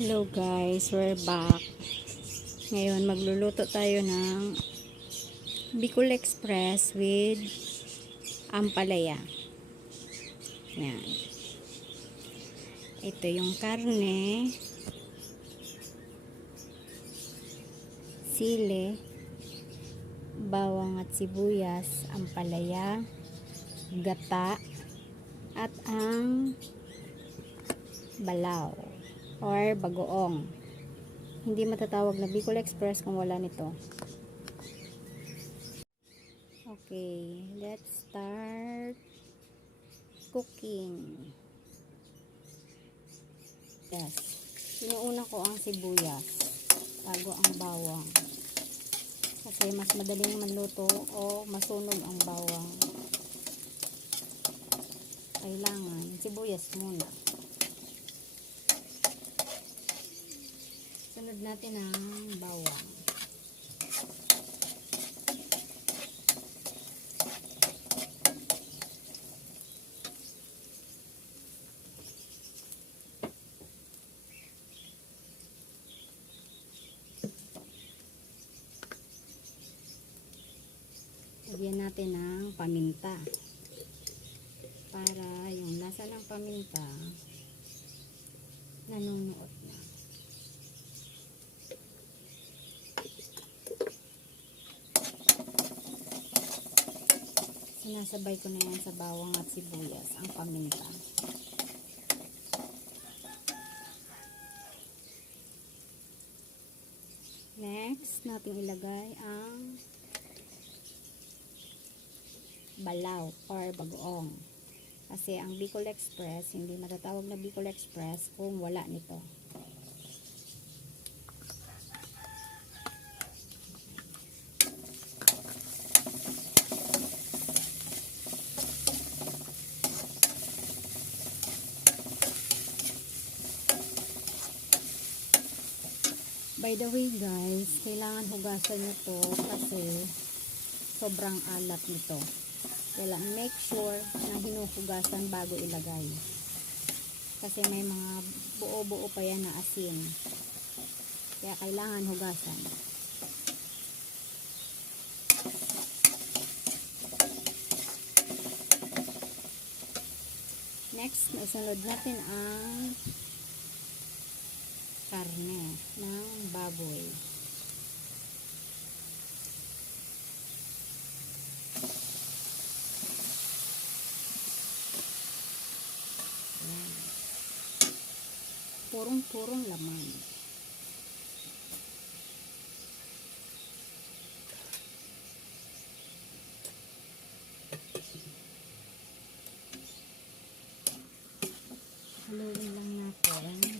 Hello guys, we're back. Ngayon magluluto tayo ng Bicol Express with ampalaya. Yan. Ito yung karne, sili, bawang at sibuyas, ampalaya, gata, at ang balaw or bagoong. Hindi matatawag na Bicol Express kung wala nito. Okay, let's start cooking. Yes. Inuuna ko ang sibuyas bago ang bawang. Kasi mas madaling manluto o masunog ang bawang. Kailangan sibuyas muna. Sunod natin ang bawang. Lagyan natin ng paminta. Para yung lasa ng paminta nanunuot na. Sinasabay ko na yan sa bawang at sibuyas ang paminta. Next, natin ilagay ang balaw or bagoong. Kasi ang Bicol Express, hindi matatawag na Bicol Express kung wala nito. By the way guys, kailangan hugasan nyo to kasi sobrang alat nito. Kaya make sure na hinuhugasan bago ilagay. Kasi may mga buo-buo pa yan na asin. Kaya kailangan hugasan. Next, nasunod natin ang karne ng baboy. Purong-purong laman. Haluin lang natin.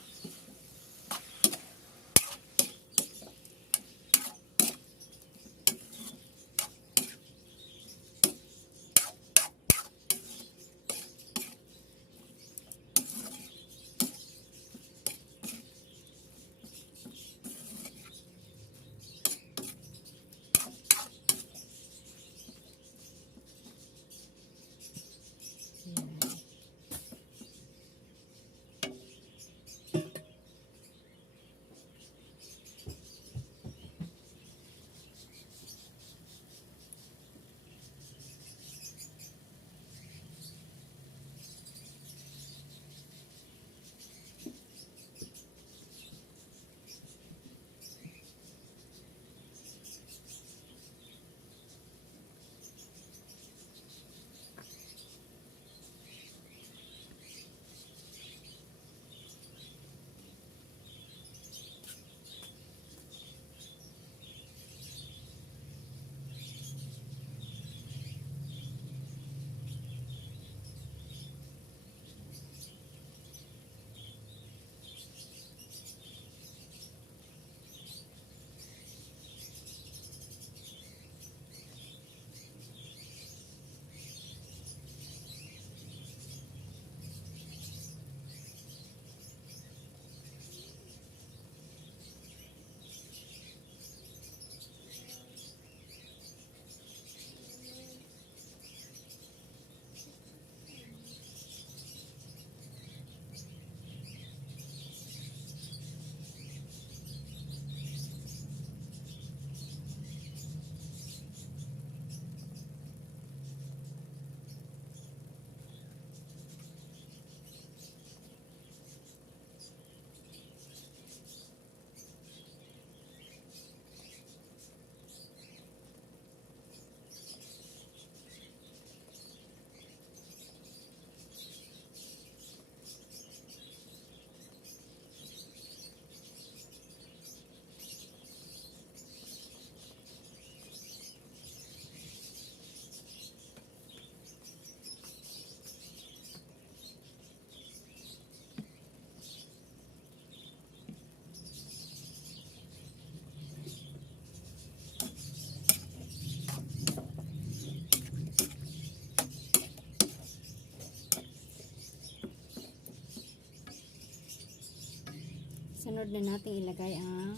Sunod na natin ilagay ang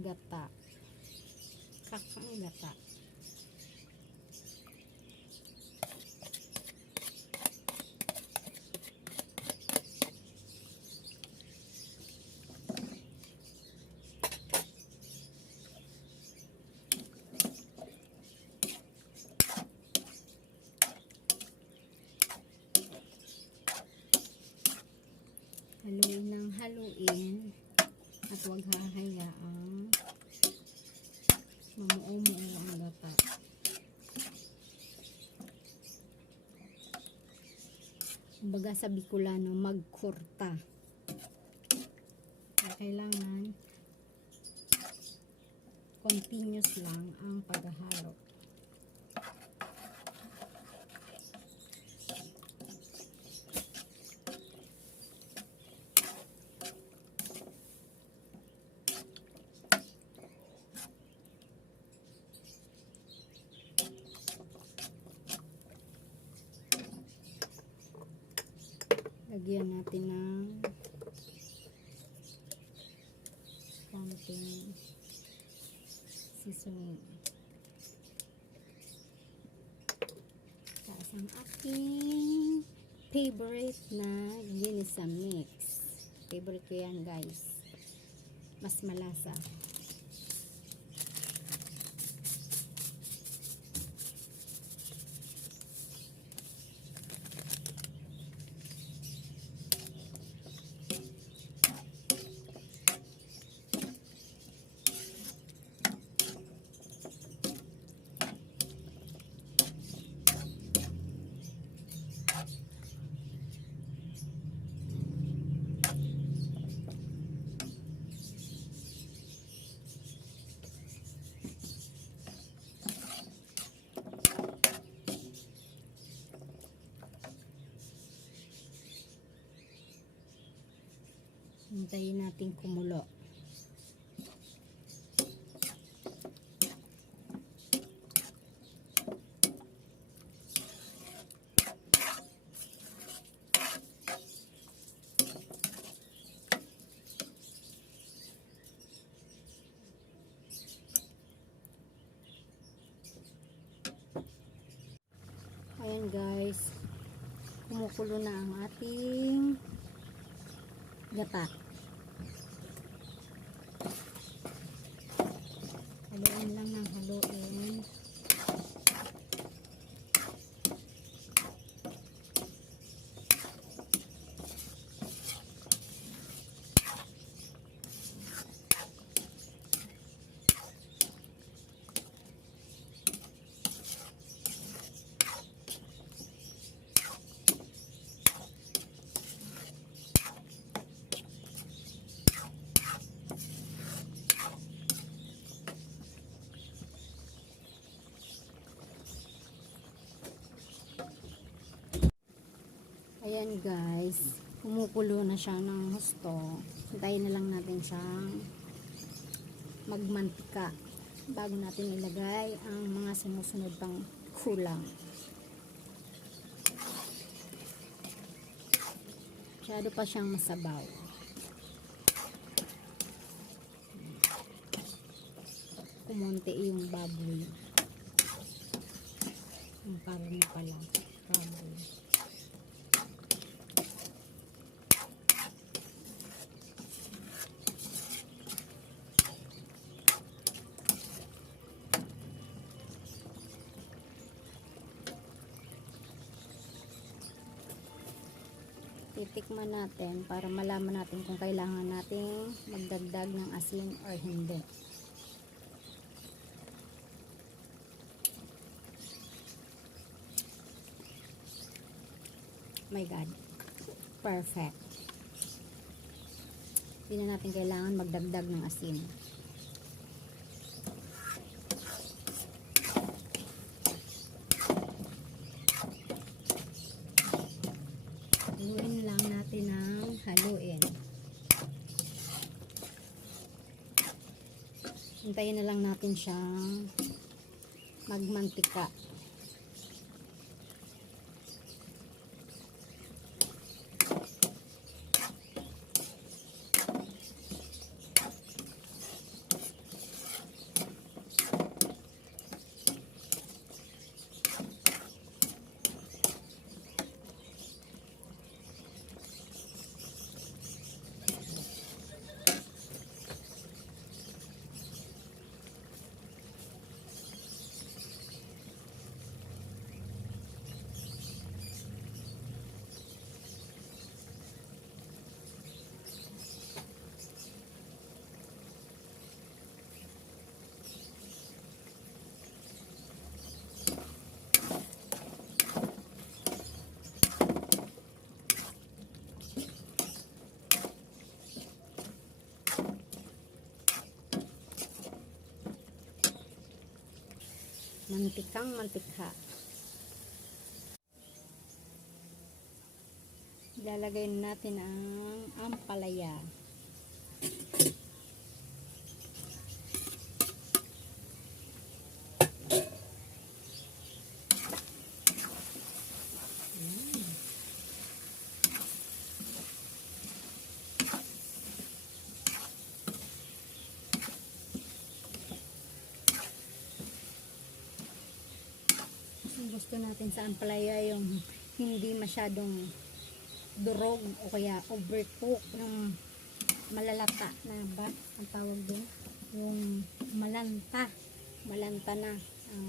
gata. Kakang gata. Haluin ng haluin at huwag hahayaang mamuo-muo ang gata. Kumbaga sa Bicolano, magkurta. Kailangan continuous lang ang paghahalo. Lagyan natin ng konting seasoning. Tapos ang aking favorite na ginisa mix. Favorite ko yan, guys. Mas malasa. Hintayin natin kumulo. Ayan guys, kumukulo na ang ating gata. Haluin lang ng haluin. Ayan guys, kumukulo na siya ng husto. Hintayin na lang natin siyang magmantika bago natin ilagay ang mga sumusunod pang kulang. Masyado pa siyang masabaw. Kumunti yung baboy. Yung parang pala baboy. Titikman natin para malaman natin kung kailangan nating magdagdag ng asin or hindi. My God, perfect. Hindi na natin kailangan magdagdag ng asin. Haluin lang natin ng haluin. Hintayin na lang natin siyang magmantika. Mantikang mantika. Ilalagay natin ang ampalaya. Gusto natin sa ampalaya yung hindi masyadong durog o kaya overcook ng malalata na ba ang tawag doon, yung malanta na ang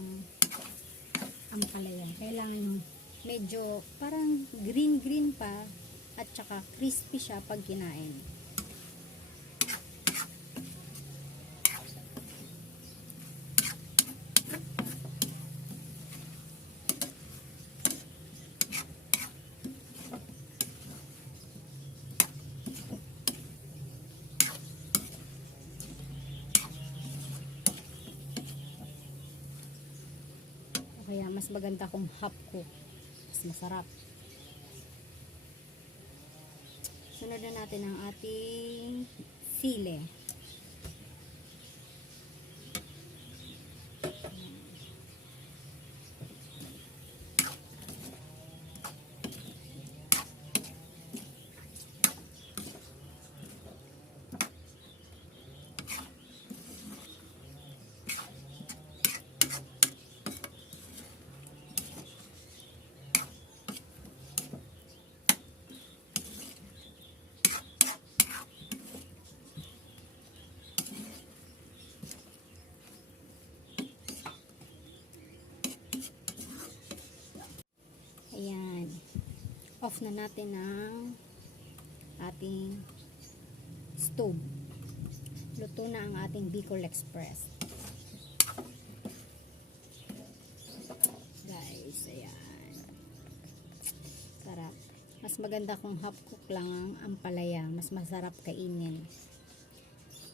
ampalaya. Kailangan medyo parang green pa at saka crispy siya pag kinain. Kaya mas maganda kung half cook. Mas masarap. Sunod na natin ang ating sile. Ayan. Off na natin ang ating stove. Luto na ang ating Bicol Express. Guys, ayan. Sarap. Mas maganda kung half cook lang ang ampalaya. Mas masarap kainin.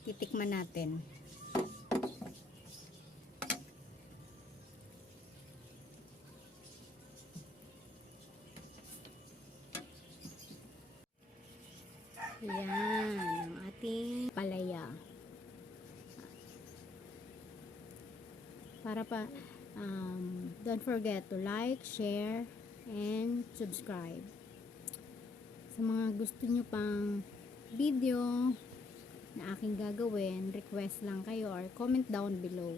Titikman natin. Ayan, ang ating palaya. Don't forget to like, share, and subscribe. Sa mga gusto nyo pang video na aking gagawin, request lang kayo or comment down below.